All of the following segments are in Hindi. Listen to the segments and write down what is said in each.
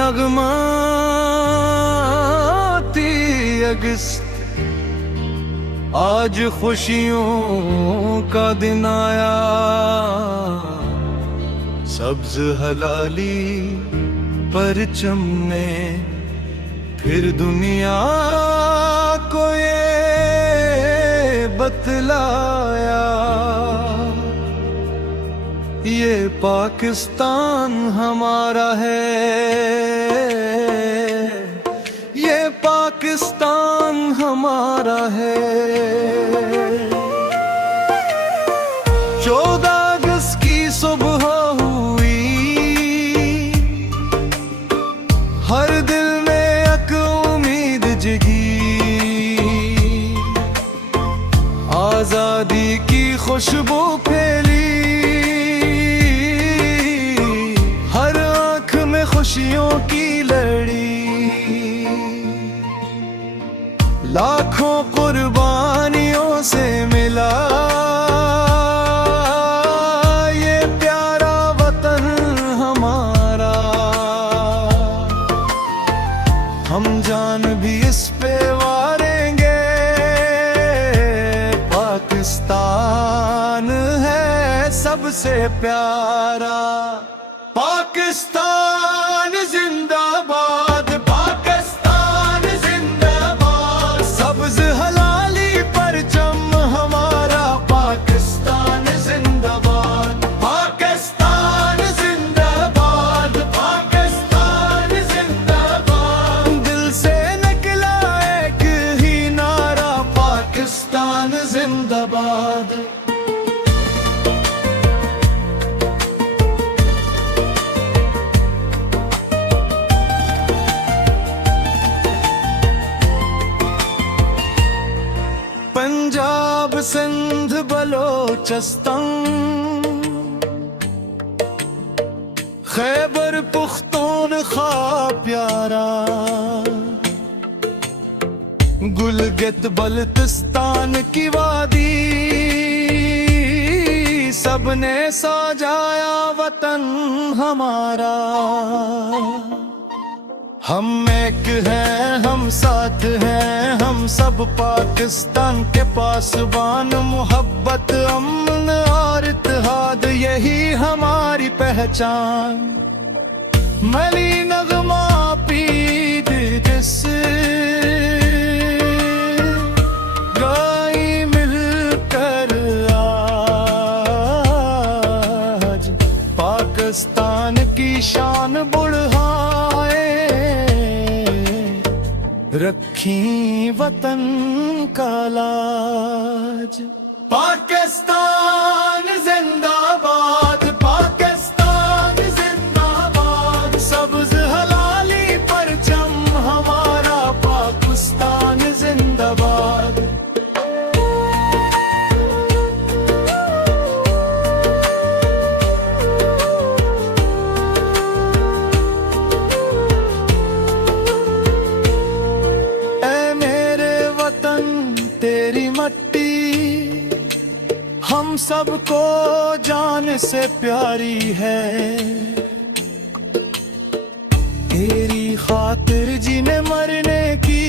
नगमाती अगस्त, आज खुशियों का दिन आया। सब्ज हलाली परचम ने फिर दुनिया को ये बतलाया, ये पाकिस्तान हमारा है, ये पाकिस्तान हमारा है। 14 अगस्त की सुबह हुई, हर दिल में एक उम्मीद जगी, आजादी की खुशबू फैली, खुशियों की लड़ी। लाखों कुर्बानियों से मिला ये प्यारा वतन हमारा, हम जान भी इस पे वारेंगे। पाकिस्तान है सबसे प्यारा, पाकिस्तान जिंदाबाद, पाकिस्तान जिंदाबाद। सब्ज हलाली परचम हमारा, पाकिस्तान जिंदाबाद, पाकिस्तान जिंदाबाद, पाकिस्तान जिंदाबाद। दिल से निकला एक ही नारा, पाकिस्तान जिंदाबाद। पंजाब सिंध बलोचिस्तान, खैबर पुख्तूनख्वा प्यारा, गुलगित बल्तिस्तान की वादी, सबने सजाया वतन हमारा। हम एक हैं, हम साथ हैं, हम सब पाकिस्तान के पासबान। मोहब्बत, अमन और इत्तेहाद, यही हमारी पहचान। मली नगमा पीद जिस गाई मिलकर आज, पाकिस्तान की शान बढ़ाए, रखी वतन का लाज। पाकिस्तान जिंदाबाद, पाकिस्तान जिंदाबाद। सब्ज हलाली परचम हमारा, पाकिस्तान जिंदाबाद। तेरी मट्टी हम सबको जान से प्यारी है, तेरी खातिर जीने मरने की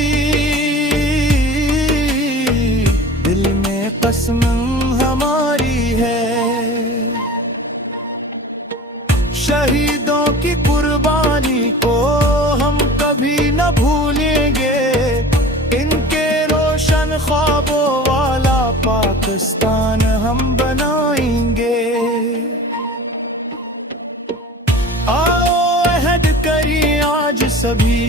दिल में कसम हमारी है। शहीदों की कुर्बानी को हम कभी न भूलेंगे, इनके रोशन ख्वाबों वाला पाकिस्तान हम बनाएंगे। आओ अहद करिए आज सभी,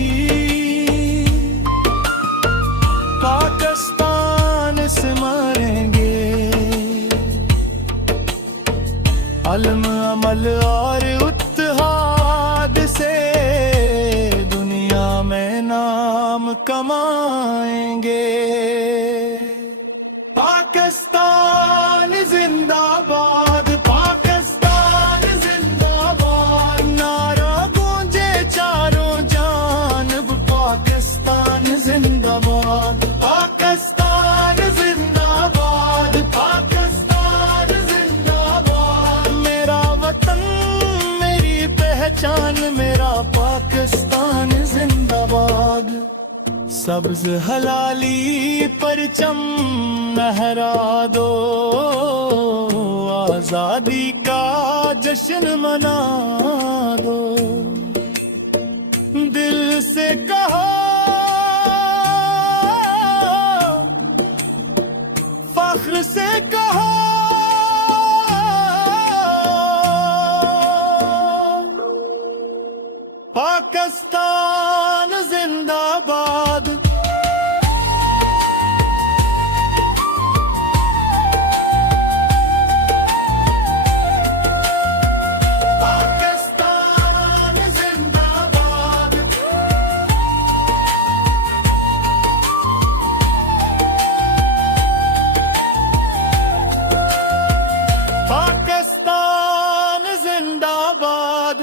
पाकिस्तान से मरेंगे। अलम अमल और इत्तेहाद से दुनिया में नाम कमाएंगे। पाकिस्तान जिंदाबाद, पाकिस्तान जिंदाबाद। नारा गूंजे चारों जानब, पाकिस्तान जिंदाबाद, पाकिस्तान जिंदाबाद, पाकिस्तान जिंदाबाद। मेरा वतन मेरी पहचान, मेरा पाकिस्तान। सब्ज हलाली परचम लहरा दो, आजादी का जश्न मना दो। दिल से कहो, फख्र से कहो, पाकिस्तान जिंदाबाद। पाकिस्तान जिंदाबाद। पाकिस्तान जिंदाबाद।